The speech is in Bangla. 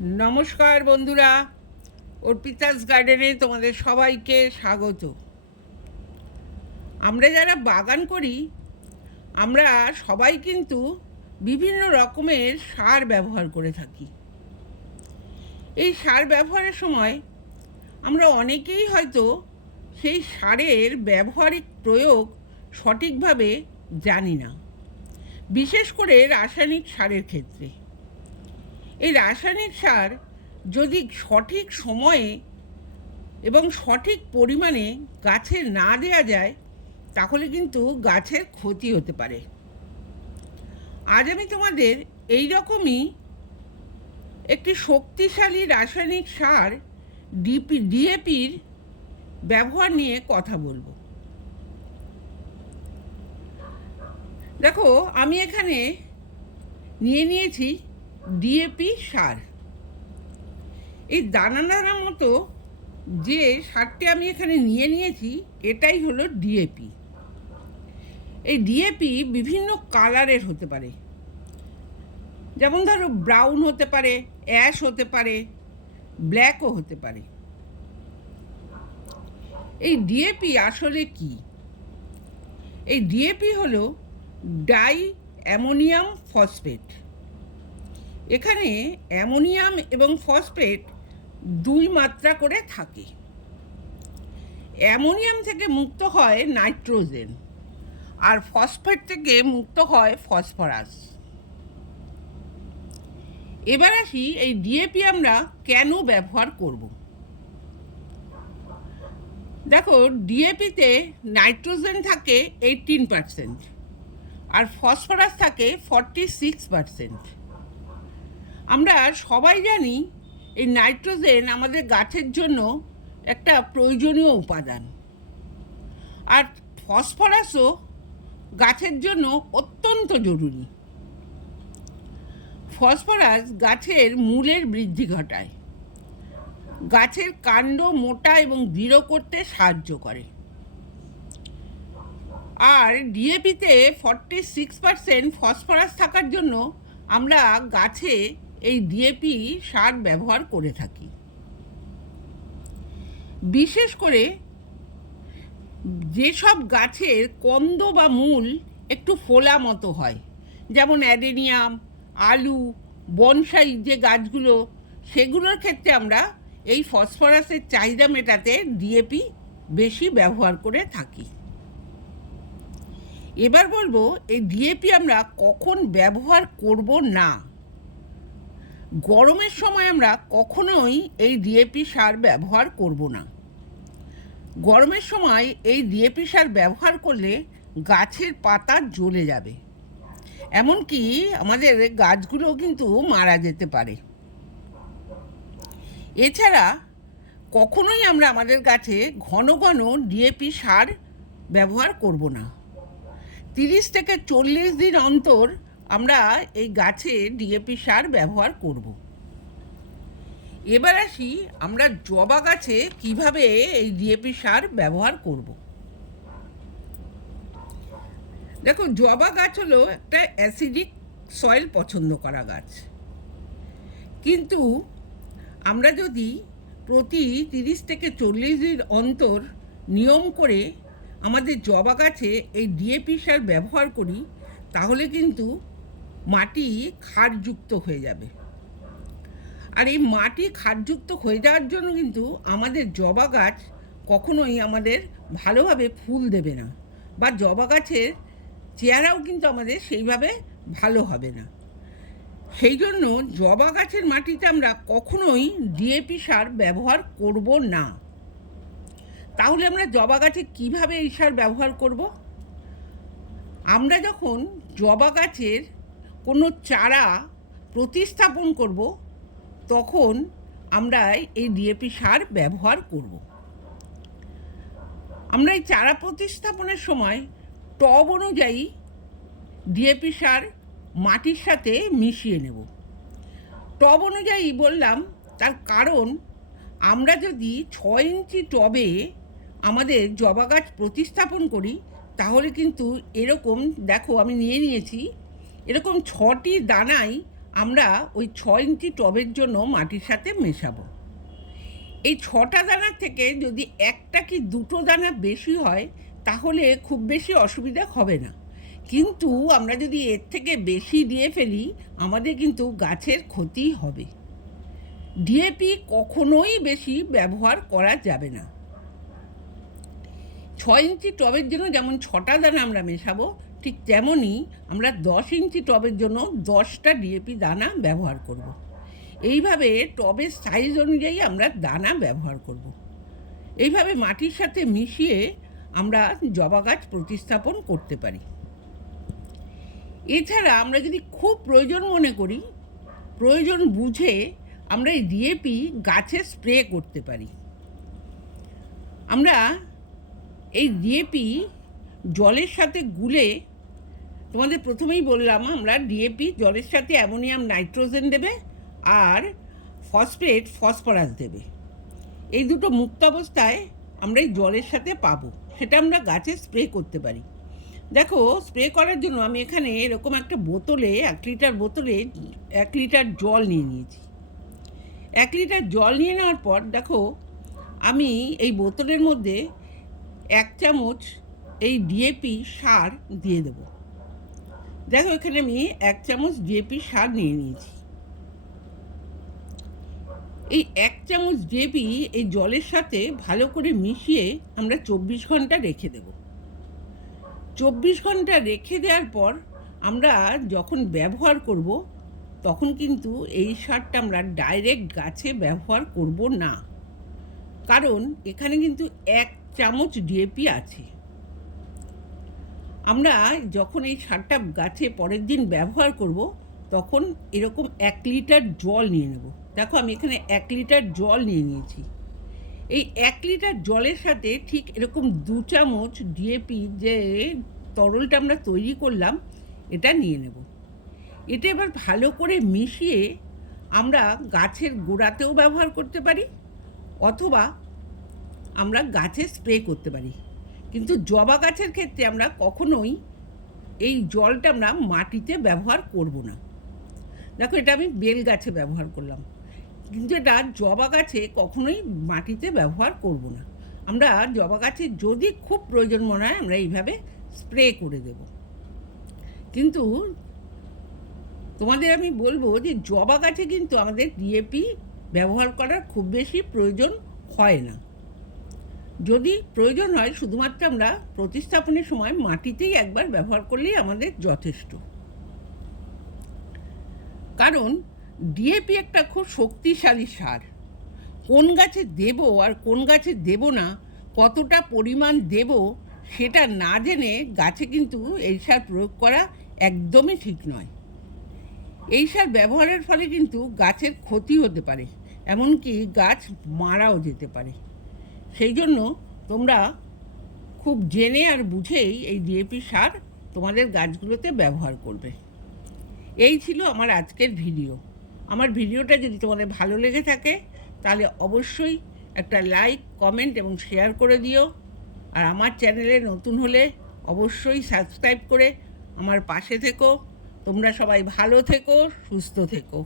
নমস্কার বন্ধুরা, অর্পিতাস গার্ডেনে তোমাদের সবাইকে স্বাগত। আমরা যারা বাগান করি আমরা সবাই কিন্তু বিভিন্ন রকমের সার ব্যবহার করে থাকি। এই সার ব্যবহারের সময় আমরা অনেকেই হয়তো সেই সারের ব্যবহারিক প্রয়োগ সঠিকভাবে জানি না, বিশেষ করে রাসায়নিক সারের ক্ষেত্রে। এই রাসায়নিক সার যদি সঠিক সময়ে এবং সঠিক পরিমাণে গাছে না দেওয়া যায় তাহলে কিন্তু গাছের ক্ষতি হতে পারে। আজ আমি তোমাদের এই রকমই একটি শক্তিশালী রাসায়নিক সার ডিএপির ব্যবহার নিয়ে কথা বলবো। দেখো, আমি এখানে নিয়ে নিয়েছি ডিএপি সার। এই দানা দানা মতো যে সারটি আমি এখানে নিয়ে নিয়েছি এটাই হলো ডিএপি। এই ডিএপি বিভিন্ন কালারের হতে পারে, যেমন ধরো ব্রাউন হতে পারে, অ্যাশ হতে পারে, ব্ল্যাকও হতে পারে। এই ডিএপি আসলে কি? এই ডিএপি হলো ডাই অ্যামোনিয়াম ফসফেট। এখানে অ্যামোনিয়াম এবং ফসফেট দুই মাত্রা করে থাকে। অ্যামোনিয়াম থেকে মুক্ত হয় নাইট্রোজেন, আর ফসফেট থেকে মুক্ত হয় ফসফরাস। এবার আসি এই ডিএপি আমরা কেন ব্যবহার করব। দেখো, ডিএপিতে নাইট্রোজেন থাকে 18% আর ফসফরাস থাকে 46%। আমরা সবাই জানি এই নাইট্রোজেন আমাদের গাছের জন্য একটা প্রয়োজনীয় উপাদান, আর ফসফরাসও গাছের জন্য অত্যন্ত জরুরি। ফসফরাস গাছের মূলের বৃদ্ধি ঘটায়, গাছের কাণ্ড মোটা এবং দৃঢ় করতে সাহায্য করে। আর ডিএপিতে 46% ফসফরাস থাকার জন্য আমরা গাছে এই ডিএপি সার ব্যবহার করে থাকি। বিশেষ করে যেসব গাছের কন্দ বা মূল একটু ফোলা মতো হয়, যেমন অ্যাডেনিয়াম, আলু, বনসাই যে গাছগুলো, সেগুলোর ক্ষেত্রে আমরা এই ফসফরাসের চাহিদা মেটাতে ডিএপি বেশি ব্যবহার করে থাকি। এবার বলবো এই ডিএপি আমরা কখন ব্যবহার করব না। গরমের সময় আমরা কখনোই এই ডিএপি সার ব্যবহার করব না। গরমের সময় এই ডিএপি সার ব্যবহার করলে গাছের পাতা জ্বলে যাবে, এমনকি আমাদের গাছগুলো কিন্তু মারা যেতে পারে। এছাড়া কখনোই আমরা আমাদের গাছে ঘন ঘন ডিএপি সার ব্যবহার করব না। 30 থেকে 40 দিন অন্তর আমরা এই গাছে ডিএপি সার ব্যবহার করব। এবার আসি আমরা জবা গাছে কিভাবে এই ডিএপি সার ব্যবহার করব। দেখো, জবা গাছ হলো একটা অ্যাসিডিক সয়েল পছন্দ করা গাছ, কিন্তু আমরা যদি প্রতি 30 থেকে 40 দিন অন্তর নিয়ম করে আমাদের জবা গাছে এই ডিএপি সার ব্যবহার করি তাহলে কিন্তু মাটি ক্ষারযুক্ত হয়ে যাবে। আর এই মাটি ক্ষারযুক্ত হয়ে যাওয়ার জন্য কিন্তু আমাদের জবা গাছ কখনোই আমাদের ভালোভাবে ফুল দেবে না, বা জবা গাছের চেহারাও কিন্তু আমাদের সেইভাবে ভালো হবে না। সেই জন্য জবা গাছের মাটিতে আমরা কখনোই ডিএপি সার ব্যবহার করব না। তাহলে আমরা জবা গাছে কীভাবে এই সার ব্যবহার করব? আমরা যখন জবা গাছের কোনো চারা প্রতিস্থাপন করব তখন আমরা এই ডিএপি সার ব্যবহার করব। আমরা এই চারা প্রতিস্থাপনের সময় টব অনুযায়ী ডিএপি সার মাটির সাথে মিশিয়ে নেব। টব অনুযায়ী বললাম তার কারণ, আমরা যদি 6 ইঞ্চি টবে আমাদের জবা গাছ প্রতিস্থাপন করি তাহলে কিন্তু এরকম, দেখো আমি নিয়ে নিয়েছি, এরকম 6টি দানাই আমরা ওই 6 ইঞ্চি টবের জন্য মাটির সাথে মেশাবো। এই 6টা দানার থেকে যদি 1টা কি 2টো দানা বেশি হয় তাহলে খুব বেশি অসুবিধা হবে না। কিন্তু আমরা যদি এর থেকে বেশি দিয়ে ফেলি আমাদের কিন্তু গাছের ক্ষতি হবে। ডিএপি কখনোই বেশি ব্যবহার করা যাবে না। 6 ইঞ্চি টবের জন্য যেমন 6টা দানা আমরা মেশাবো, ঠিক তেমনই আমরা 10 ইঞ্চি টবের জন্য 10টা ডিএপি দানা ব্যবহার করব। এইভাবে টবের সাইজ অনুযায়ী আমরা দানা ব্যবহার করব। এইভাবে মাটির সাথে মিশিয়ে আমরা জবা গাছ প্রতিস্থাপন করতে পারি। এছাড়া আমরা যদি খুব প্রয়োজন মনে করি, প্রয়োজন বুঝে আমরা এই ডিএপি গাছে স্প্রে করতে পারি। আমরা এই ডিএপি জলের সাথে গুলে, তোমাদের প্রথমেই বললাম আমরা ডিএপি জলের সাথে অ্যামোনিয়াম নাইট্রোজেন দেবে আর ফসফেট ফসফরাস দেবে। এই দুটো মুক্ত অবস্থায় আমরা এই জলের সাথে পাবো, সেটা আমরা গাছে স্প্রে করতে পারি। দেখো, স্প্রে করার জন্য আমি এখানে এরকম একটা বোতলে 1 লিটার বোতলে 1 লিটার জল নিয়ে নিয়েছি। 1 লিটার জল নিয়ে নেওয়ার পর দেখো আমি এই বোতলের মধ্যে 1 চামচ এই ডিএপি সার দিয়ে দেবো। দেখো এখানে আমি 1 চামচ ডিএপি সার নিয়ে নিয়েছি। এই 1 চামচ ডিএপি এই জলের সাথে ভালো করে মিশিয়ে আমরা 24 ঘন্টা রেখে দেব। 24 ঘন্টা রেখে দেওয়ার পর আমরা যখন ব্যবহার করব তখন কিন্তু এই সারটা আমরা ডাইরেক্ট গাছে ব্যবহার করব না, কারণ এখানে কিন্তু 1 চামচ ডিএপি আছে। আমরা যখন এই সারটা গাছে পরের দিন ব্যবহার করব তখন এরকম 1 লিটার জল নিয়ে নেব। দেখো আমি এখানে 1 লিটার জল নিয়ে নিয়েছি। এই 1 লিটার জলের সাথে ঠিক এরকম 2 চামচ ডিএপি যে তরলটা আমরা তৈরি করলাম এটা নিয়ে নেব। এটা এবার ভালো করে মিশিয়ে আমরা গাছের গোড়াতেও ব্যবহার করতে পারি অথবা আমরা গাছে স্প্রে করতে পারি। কিন্তু জবা গাছের ক্ষেত্রে আমরা কখনোই এই জলটা আমরা মাটিতে ব্যবহার করব না। দেখো এটা আমি বেল গাছে ব্যবহার করলাম, কিন্তু এটা জবা গাছে কখনোই মাটিতে ব্যবহার করব না। আমরা জবা গাছে যদি খুব প্রয়োজন মনে হয় আমরা এইভাবে স্প্রে করে দেব। কিন্তু তোমাদের আমি বলবো যে জবা গাছে কিন্তু আমাদের ডিএপি ব্যবহার করার খুব বেশি প্রয়োজন হয় না। যদি প্রয়োজন হয় শুধুমাত্র আমরা প্রতিস্থাপনের সময় মাটিতেই একবার ব্যবহার করলেই আমাদের যথেষ্ট। কারণ ডিএপি একটা খুব শক্তিশালী সার। কোন গাছে দেব আর কোন গাছে দেব না, কতটা পরিমাণ দেব সেটা না জেনে গাছে কিন্তু এই সার প্রয়োগ করা একদমই ঠিক নয়। এই সার ব্যবহারের ফলে কিন্তু গাছের ক্ষতি হতে পারে, এমনকি গাছ মারাও যেতে পারে। সেই জন্য তোমরা খুব জেনে আর বুঝেই এই ডিএপি সার তোমাদের গাছগুলোতে ব্যবহার করবে। এই ছিল আমার আজকের ভিডিও। আমার ভিডিওটা যদি তোমাদের ভালো লেগে থাকে তাহলে অবশ্যই একটা লাইক, কমেন্ট এবং শেয়ার করে দিও। আর আমার চ্যানেলে নতুন হলে অবশ্যই সাবস্ক্রাইব করে আমার পাশে থেকো। তোমরা সবাই ভালো থেকো, সুস্থ থেকো।